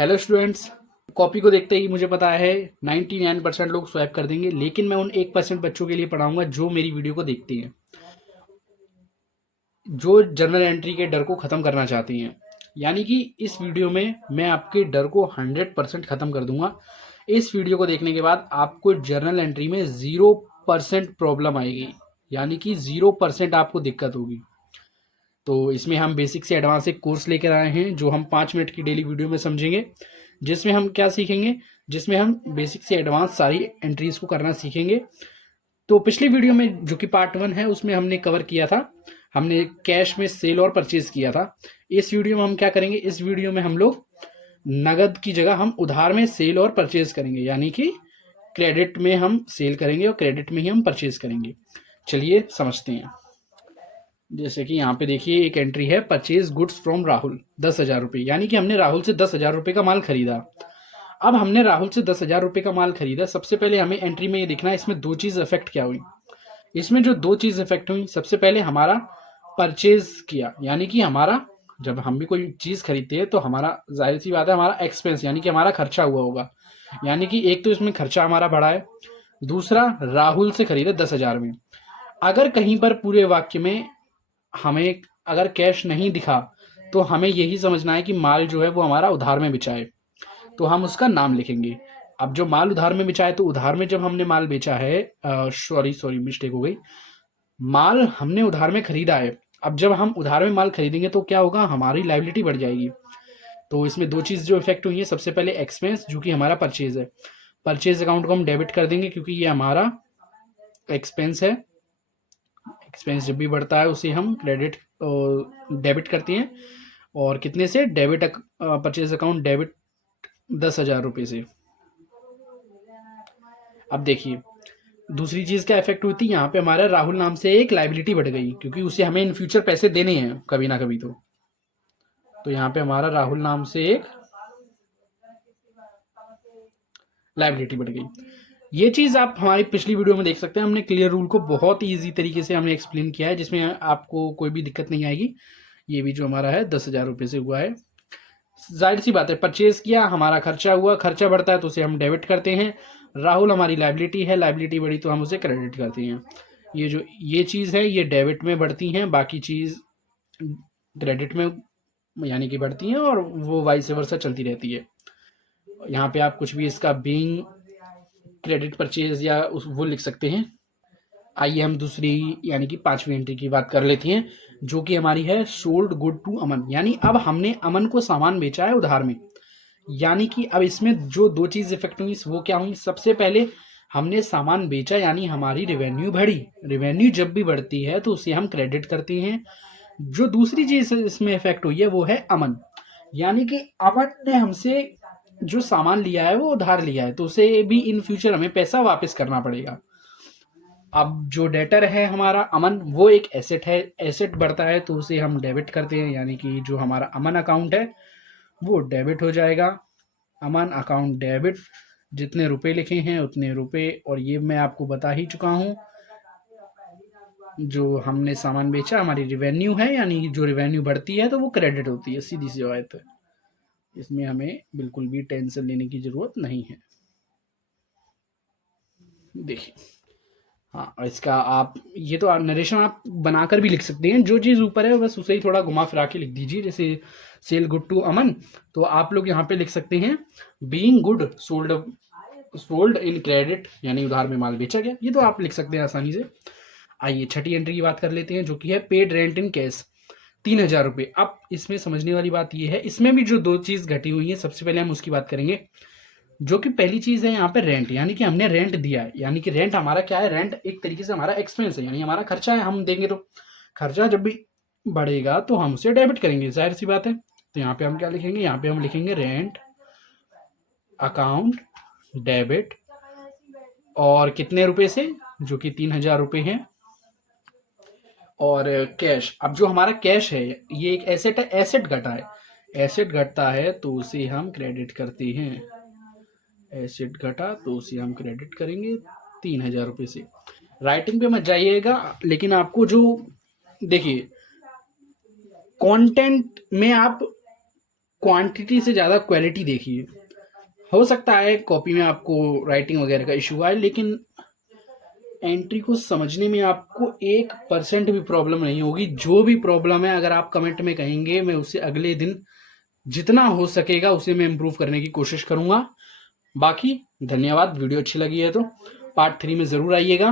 Hello students. Copy को देखते ही मुझे पता है 99% लोग स्वैप कर देंगे, लेकिन मैं उन 1% बच्चों के लिए पढ़ाऊंगा जो मेरी वीडियो को देखते हैं, जो जर्नल एंट्री के डर को ख़त्म करना चाहती हैं। यानी कि इस वीडियो में मैं आपके डर को 100% ख़त्म कर दूंगा। इस वीडियो को देखने के बाद आपको जर्नल एंट्री में 0% प्रॉब्लम आएगी, यानी कि 0% आपको दिक्कत होगी। तो इसमें हम बेसिक से एडवांस एक कोर्स लेकर आए हैं जो हम 5 मिनट की डेली वीडियो में समझेंगे, जिसमें हम क्या सीखेंगे, जिसमें हम बेसिक से एडवांस सारी एंट्रीज को करना सीखेंगे। तो पिछली वीडियो में जो कि पार्ट 1 है उसमें हमने कवर किया था, हमने कैश में सेल और परचेज किया था। इस वीडियो में हम क्या करेंगे, इस वीडियो में हम लोग नगद की जगह हम उधार में सेल और परचेज करेंगे, यानी कि क्रेडिट में हम सेल करेंगे और क्रेडिट में ही हम परचेज करेंगे। चलिए समझते हैं। जैसे कि यहाँ पे देखिए एक एंट्री है, परचेज गुड्स फ्रॉम राहुल 10,000 रुपये, यानी कि हमने राहुल से 10,000 रुपये का माल खरीदा। अब हमने राहुल से 10,000 रुपये का माल खरीदा। सबसे पहले हमें एंट्री में ये देखना है इसमें दो चीज़ इफेक्ट क्या हुई। इसमें जो दो चीज़ इफेक्ट हुई, सबसे पहले हमारा परचेज किया, यानी कि हमारा जब हम भी कोई चीज़ खरीदते हैं तो हमारा जाहिर सी बात है हमारा एक्सपेंस यानी कि हमारा खर्चा हुआ होगा। यानी कि एक तो इसमें खर्चा हमारा बढ़ा है, दूसरा राहुल से खरीदे 10,000 में। अगर कहीं पर पूरे वाक्य में हमें अगर कैश नहीं दिखा तो हमें यही समझना है कि माल जो है वो हमारा उधार में बिचा है, तो हम उसका नाम लिखेंगे। अब जो माल उधार में बिचा है, तो उधार में जब हमने माल बेचा है, सॉरी मिस्टेक हो गई, माल हमने उधार में खरीदा है। अब जब हम उधार में माल खरीदेंगे तो क्या होगा, हमारी लायबिलिटी बढ़ जाएगी। तो इसमें दो चीज़ जो इफेक्ट हुई है, सबसे पहले एक्सपेंस जो कि हमारा परचेज है, परचेज अकाउंट को हम डेबिट कर देंगे क्योंकि ये हमारा एक्सपेंस है। एक्सपेंस जब भी बढ़ता है उसे हम क्रेडिट डेबिट करते हैं। और कितने से, डेबिट परचेज अकाउंट डेबिट 10,000 रुपये से। अब देखिए दूसरी चीज़ क्या इफेक्ट हुई थी, यहाँ पे हमारा राहुल नाम से एक लाइबिलिटी बढ़ गई क्योंकि उसे हमें इन फ्यूचर पैसे देने हैं कभी ना कभी। तो यहाँ पे हमारा राहुल नाम से एक लाइबिलिटी बढ़ गई। ये चीज़ आप हमारी पिछली वीडियो में देख सकते हैं, हमने क्लियर रूल को बहुत ही ईजी तरीके से हमने एक्सप्लेन किया है, जिसमें आपको कोई भी दिक्कत नहीं आएगी। ये भी जो हमारा है 10,000 रुपये से हुआ है। जाहिर सी बात है परचेज किया, हमारा खर्चा हुआ, खर्चा बढ़ता है तो उसे हम डेबिट करते हैं। राहुल हमारी लाइबिलिटी है, लाइबिलिटी बढ़ी तो हम उसे क्रेडिट करते हैं। ये जो ये चीज़ है ये डेबिट में बढ़ती हैं, बाकी चीज़ क्रेडिट में यानी कि बढ़ती हैं, और वो वाइस वर्सा चलती रहती है। यहाँ पे आप कुछ भी इसका बीइंग क्रेडिट परचेज या उस वो लिख सकते हैं। आइए हम दूसरी यानी कि 5वीं एंट्री की बात कर लेते हैं, जो कि हमारी है सोल्ड गुड टू अमन। यानी अब हमने अमन को सामान बेचा है उधार में। यानी कि अब इसमें जो दो चीज इफेक्ट हुई वो क्या हुई, सबसे पहले हमने सामान बेचा यानी हमारी रेवेन्यू बढ़ी। रेवेन्यू जब भी बढ़ती है तो उसे हम क्रेडिट करते हैं। जो दूसरी चीज इसमें इफेक्ट हुई है वो है अमन, यानी कि अमन ने हमसे जो सामान लिया है वो उधार लिया है, तो उसे भी इन फ्यूचर हमें पैसा वापस करना पड़ेगा। अब जो डेटर है हमारा अमन, वो एक एसेट है, एसेट बढ़ता है तो उसे हम डेबिट करते हैं, यानी कि जो हमारा अमन अकाउंट है वो डेबिट हो जाएगा। अमन अकाउंट डेबिट, जितने रुपए लिखे हैं उतने रुपए। और ये मैं आपको बता ही चुका हूँ, जो हमने सामान बेचा हमारी रिवेन्यू है, यानी जो रिवेन्यू बढ़ती है तो वो क्रेडिट होती है, सीधी सी बात है। इसमें हमें बिल्कुल भी टेंशन लेने की जरूरत नहीं है। देखिए हाँ, और इसका आप ये तो नरेशन आप बनाकर भी लिख सकते हैं, जो चीज़ ऊपर है बस उसे ही थोड़ा घुमा फिरा के लिख दीजिए। जैसे सेल गुड टू अमन, तो आप लोग यहाँ पे लिख सकते हैं being good sold, sold in credit, यानी उधार में माल बेचा गया। ये तो आप लिख सकते हैं आसानी से। आइए छठी एंट्री की बात कर लेते हैं, जो कि है पेड रेंट इन कैश 3,000 रुपये। अब इसमें समझने वाली बात यह है, इसमें भी जो दो चीज़ घटी हुई है सबसे पहले हम उसकी बात करेंगे। जो कि पहली चीज़ है यहाँ पे रेंट, यानी कि हमने रेंट दिया है। यानी कि रेंट हमारा क्या है, रेंट एक तरीके से हमारा एक्सपेंस है, यानी हमारा खर्चा है, हम देंगे। तो खर्चा जब भी बढ़ेगा तो हम उसे डेबिट करेंगे, जाहिर सी बात है। तो यहाँ पे हम क्या लिखेंगे, यहाँ पे हम लिखेंगे रेंट अकाउंट डेबिट, और कितने रुपए से, जो कि 3,000 रुपये हैं। और कैश, अब जो हमारा कैश है ये एक एसेट है, एसेट घटा है, एसेट घटता है तो उसे हम क्रेडिट करते हैं। एसेट घटा तो उसे हम क्रेडिट करेंगे 3,000 रुपये से। राइटिंग पे मत जाइएगा, लेकिन आपको जो देखिए कंटेंट में आप क्वांटिटी से ज़्यादा क्वालिटी देखिए। हो सकता है कॉपी में आपको राइटिंग वगैरह का इशू आए, लेकिन एंट्री को समझने में आपको 1% भी प्रॉब्लम नहीं होगी। जो भी प्रॉब्लम है अगर आप कमेंट में कहेंगे, मैं उसे अगले दिन जितना हो सकेगा उसे मैं इम्प्रूव करने की कोशिश करूंगा। बाकी धन्यवाद। वीडियो अच्छी लगी है तो पार्ट 3 में ज़रूर आइएगा।